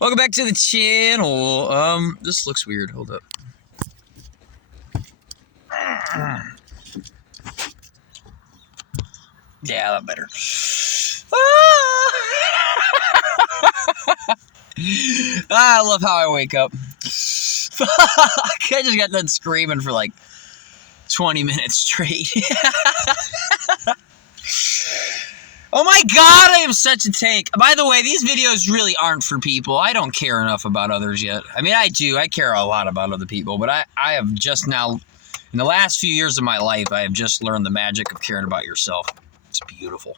Welcome back to the channel. This looks weird. Hold up. Yeah, that better. I love how I wake up. I just got done screaming for like 20 minutes straight. Oh my god, I am such a tank. By the way, these videos really aren't for people. I don't care enough about others yet. I mean, I do. I care a lot about other people, but I have just now, in the last few years of my life, I have just learned the magic of caring about yourself. It's beautiful.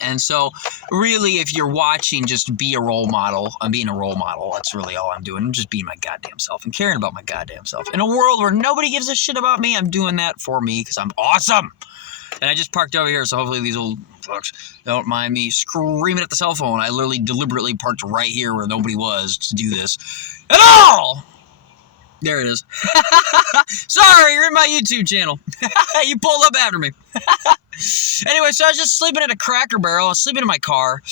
And so, really, if you're watching, just be a role model. I'm being a role model. That's really all I'm doing. I'm just being my goddamn self and caring about my goddamn self. In a world where nobody gives a shit about me, I'm doing that for me because I'm awesome. And I just parked over here, so hopefully these old fucks don't mind me screaming at the cell phone. I literally deliberately parked right here where nobody was to do this at all. There it is. Sorry, you're in my YouTube channel. You pulled up after me. Anyway, so I was just sleeping at a Cracker Barrel. I was sleeping in my car.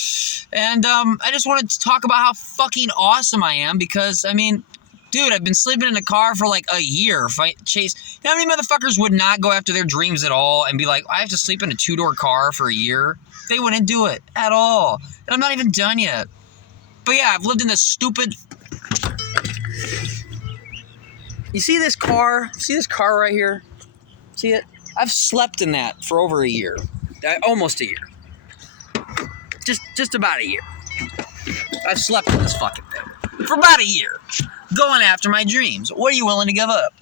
And I just wanted to talk about how fucking awesome I am because, I mean, dude, I've been sleeping in a car for like a year. Chase, you know how many motherfuckers would not go after their dreams at all and be like, I have to sleep in a 2-door car for a year? They wouldn't do it at all. And I'm not even done yet. But yeah, I've lived in this stupid... You see this car? See this car right here? See it? I've slept in that for over a year. Almost a year. Just about a year. I've slept in this fucking thing for about a year. Going after my dreams. What are you willing to give up?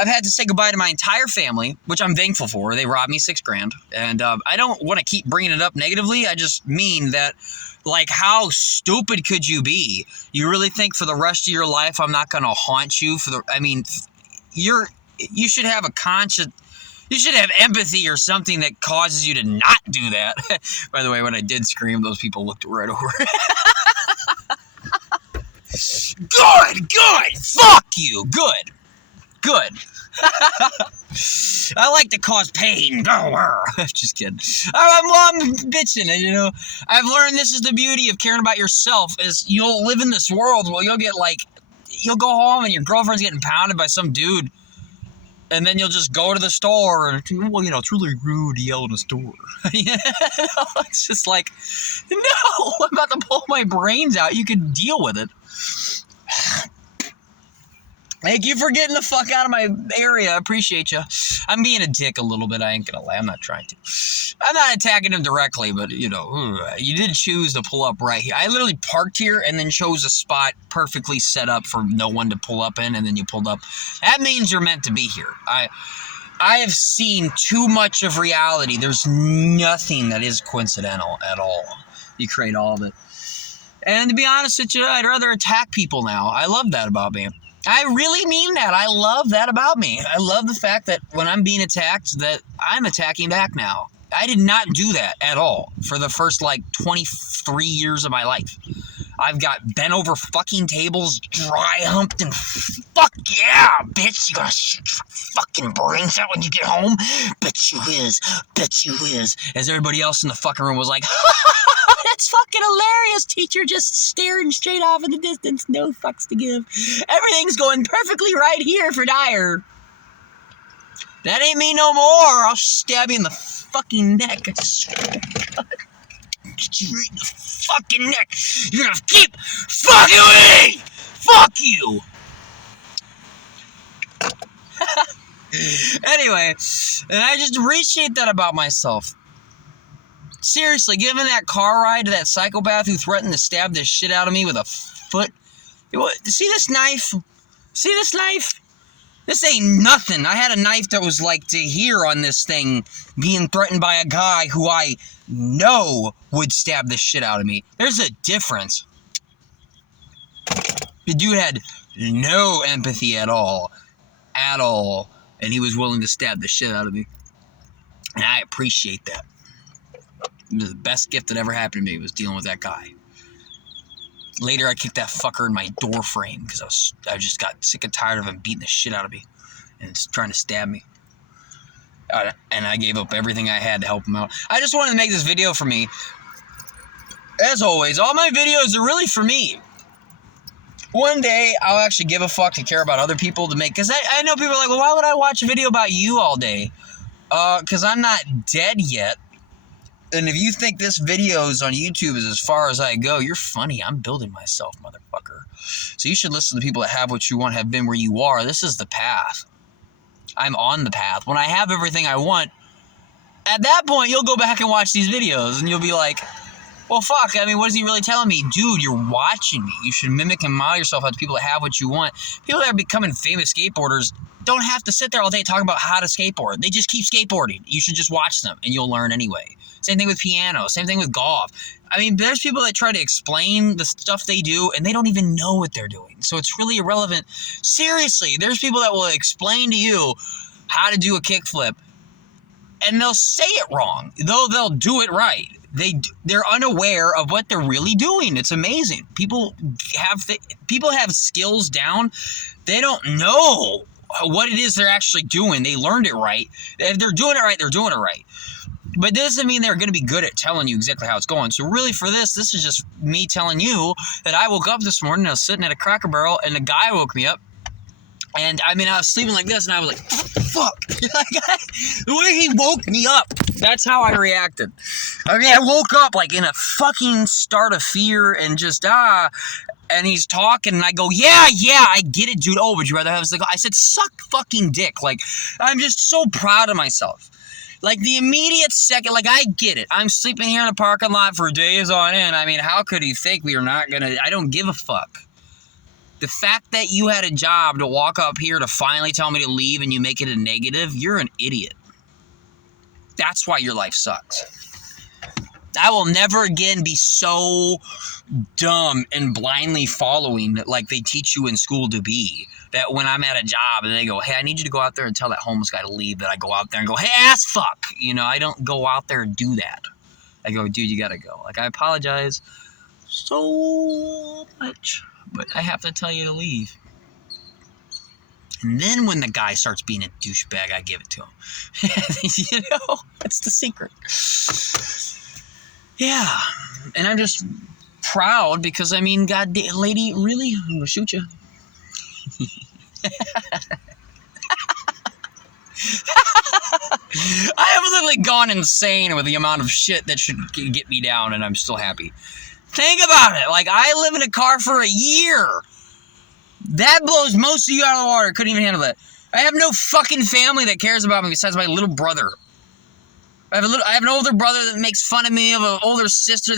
I've had to say goodbye to my entire family, which I'm thankful for. They robbed me $6,000. And I don't want to keep bringing it up negatively. I just mean that, like, how stupid could you be? You really think for the rest of your life I'm not going to haunt you for the... I mean, you should have a conscience... You should have empathy or something that causes you to not do that. By the way, when I did scream, those people looked right over. Good! Fuck you! Good. I like to cause pain. Just kidding. I'm bitching, you know. I've learned this is the beauty of caring about yourself, is you'll live in this world where you'll go home and your girlfriend's getting pounded by some dude. And then you'll just go to the store and, well, you know, it's really rude to yell in a store. It's just like, no, I'm about to pull my brains out. You can deal with it. Thank you for getting the fuck out of my area. I appreciate you. I'm being a dick a little bit. I ain't gonna lie. I'm not trying to. I'm not attacking him directly, but, you know, you did choose to pull up right here. I literally parked here and then chose a spot perfectly set up for no one to pull up in, and then you pulled up. That means you're meant to be here. I have seen too much of reality. There's nothing that is coincidental at all. You create all of it. And to be honest with you, I'd rather attack people now. I love that about me. I really mean that. I love that about me. I love the fact that when I'm being attacked, that I'm attacking back now. I did not do that at all for the first, like, 23 years of my life. I've got bent over fucking tables, dry humped, and fuck yeah, bitch. You gonna shoot your fucking brains out when you get home? Bet you is. As everybody else in the fucking room was like, that's fucking hilarious. Teacher just staring straight off in the distance. No fucks to give. Everything's going perfectly right here for Dyer. That ain't me no more. I'll stab you in the fucking neck. I swear to God. Get you right in the fucking neck. You're gonna keep fucking with me. Fuck you. Anyway, and I just appreciate that about myself. Seriously, giving that car ride to that psychopath who threatened to stab the shit out of me with a foot. See this knife? See this knife? This ain't nothing. I had a knife that was like to here on this thing, being threatened by a guy who I know would stab the shit out of me. There's a difference. The dude had no empathy at all. At all. And he was willing to stab the shit out of me. And I appreciate that. It was the best gift that ever happened to me, was dealing with that guy. Later, I kicked that fucker in my door frame because I just got sick and tired of him beating the shit out of me and trying to stab me. And I gave up everything I had to help him out. I just wanted to make this video for me as always, all my videos are really for me. One day, I'll actually give a fuck to care about other people to make... Because I know people are like, well, why would I watch a video about you all day? Because I'm not dead yet. And if you think this videos on YouTube is as far as I go, you're funny. I'm building myself, motherfucker. So you should listen to people that have what you want, have been where you are. This is the path. I'm on the path. When I have everything I want, at that point, you'll go back and watch these videos, and you'll be like, well, fuck, I mean, what is he really telling me? Dude, you're watching me. You should mimic and model yourself after people that have what you want. People that are becoming famous skateboarders don't have to sit there all day talking about how to skateboard. They just keep skateboarding. You should just watch them, and you'll learn anyway. Same thing with piano. Same thing with golf. I mean, there's people that try to explain the stuff they do, and they don't even know what they're doing. So it's really irrelevant. Seriously, there's people that will explain to you how to do a kickflip, and they'll say it wrong, though they'll do it right. They're unaware of what they're really doing. It's amazing. People have skills down. They don't know what it is they're actually doing. They learned it right. If they're doing it right, they're doing it right. But that doesn't mean they're going to be good at telling you exactly how it's going. So really for this is just me telling you that I woke up this morning, I was sitting at a Cracker Barrel, and a guy woke me up. And, I mean, I was sleeping like this, and I was like, fuck. The way he woke me up, that's how I reacted. I mean, I woke up, like, in a fucking start of fear and just, and he's talking, and I go, yeah, I get it, dude. Oh, would you rather have... I said, suck fucking dick. Like, I'm just so proud of myself. Like, the immediate second, like, I get it. I'm sleeping here in a parking lot for days on end. I mean, how could he think we are not gonna... I don't give a fuck. The fact that you had a job to walk up here to finally tell me to leave and you make it a negative, you're an idiot. That's why your life sucks. I will never again be so dumb and blindly following like they teach you in school to be. That when I'm at a job and they go, hey, I need you to go out there and tell that homeless guy to leave, that I go out there and go, hey, ass fuck. You know, I don't go out there and do that. I go, dude, you gotta go. Like, I apologize so much, but I have to tell you to leave. And then when the guy starts being a douchebag, I give it to him. You know, that's the secret. Yeah. And I'm just proud because, I mean, God, lady, really? I'm going to shoot you. I have literally gone insane with the amount of shit that should get me down, and I'm still happy. Think about it. Like, I live in a car for a year. That blows most of you out of the water. Couldn't even handle that. I have no fucking family that cares about me besides my little brother. I have an older brother that makes fun of me. I have an older sister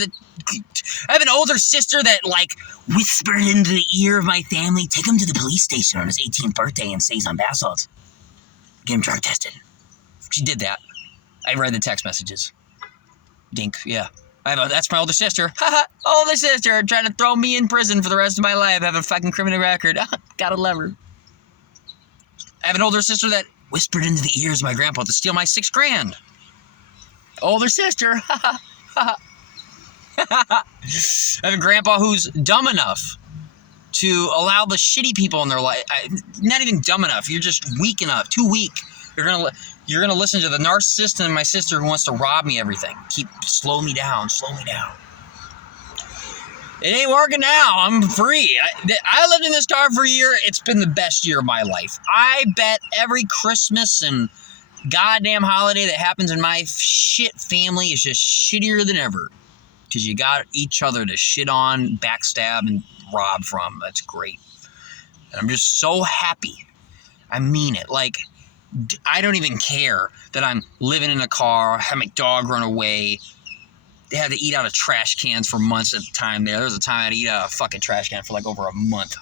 that, like, whispered into the ear of my family, take him to the police station on his 18th birthday and say he's on bath salts. Get him drug tested. She did that. I read the text messages. Dink, yeah. That's my older sister. Haha, older sister trying to throw me in prison for the rest of my life. I have a fucking criminal record. Gotta love her. I have an older sister that whispered into the ears of my grandpa to steal my $6,000. Older sister. I have a grandpa who's dumb enough to allow the shitty people in their life. Not even dumb enough. You're just weak enough. Too weak. You're gonna listen to the narcissist and my sister who wants to rob me everything. Slow me down. It ain't working now. I'm free. I lived in this car for a year. It's been the best year of my life. I bet every Christmas and goddamn holiday that happens in my shit family is just shittier than ever. Because you got each other to shit on, backstab, and rob from. That's great. And I'm just so happy. I mean it. Like, I don't even care that I'm living in a car, have my dog run away. They had to eat out of trash cans for months at a time there. There was a time I had to eat out of a fucking trash can for like over a month.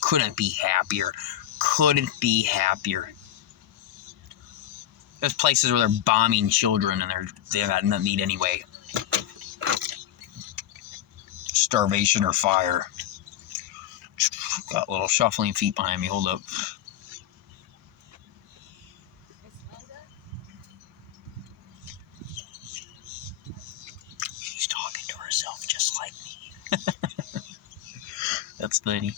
Couldn't be happier. There's places where they're bombing children and they've got nothing to eat anyway. Starvation or fire. Got little shuffling feet behind me. Hold up. She's talking to herself just like me. That's funny.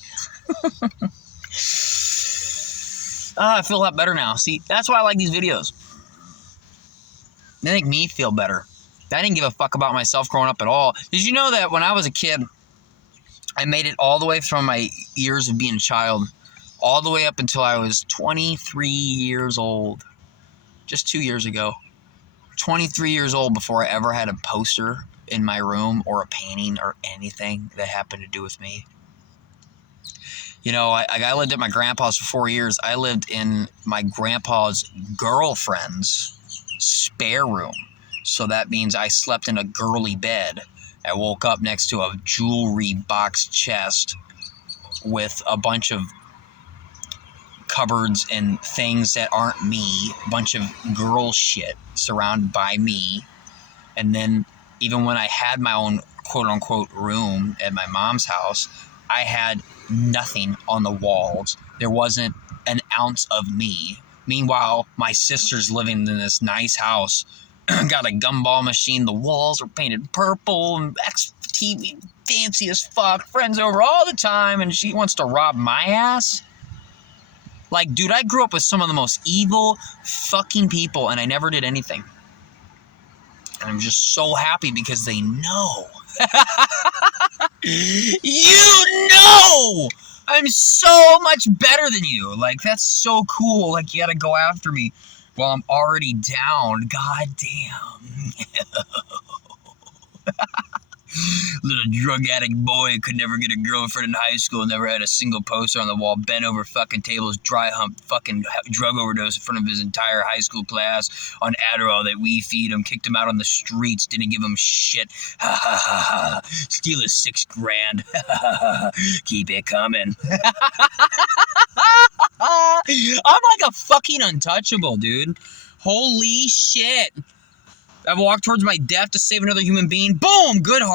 I feel a lot better now. See, that's why I like these videos. They make me feel better. I didn't give a fuck about myself growing up at all. Did you know that when I was a kid, I made it all the way from my years of being a child all the way up until I was 23 years old. Just 2 years ago. 23 years old before I ever had a poster in my room or a painting or anything that happened to do with me. You know, I lived at my grandpa's for 4 years. I lived in my grandpa's girlfriend's spare room. So that means I slept in a girly bed. I woke up next to a jewelry box chest with a bunch of cupboards and things that aren't me, a bunch of girl shit surrounded by me. And then even when I had my own quote-unquote room at my mom's house, I had nothing on the walls. There wasn't an ounce of me. Meanwhile, my sister's living in this nice house, got a gumball machine, the walls are painted purple, and TV fancy as fuck, friends over all the time, and she wants to rob my ass? Like, dude, I grew up with some of the most evil fucking people, and I never did anything. And I'm just so happy because they know. You know! I'm so much better than you. Like, that's so cool. Like, you gotta go after me while I'm already down. God damn. Little drug addict boy could never get a girlfriend in high school, never had a single poster on the wall, bent over fucking tables, dry humped, fucking drug overdose in front of his entire high school class on Adderall that we feed him, kicked him out on the streets, didn't give him shit. Ha ha ha ha. Steal his $6 grand. Ha ha ha. Keep it coming. I'm like a fucking untouchable, dude. Holy shit. I walked towards my death to save another human being. Boom! Good heart.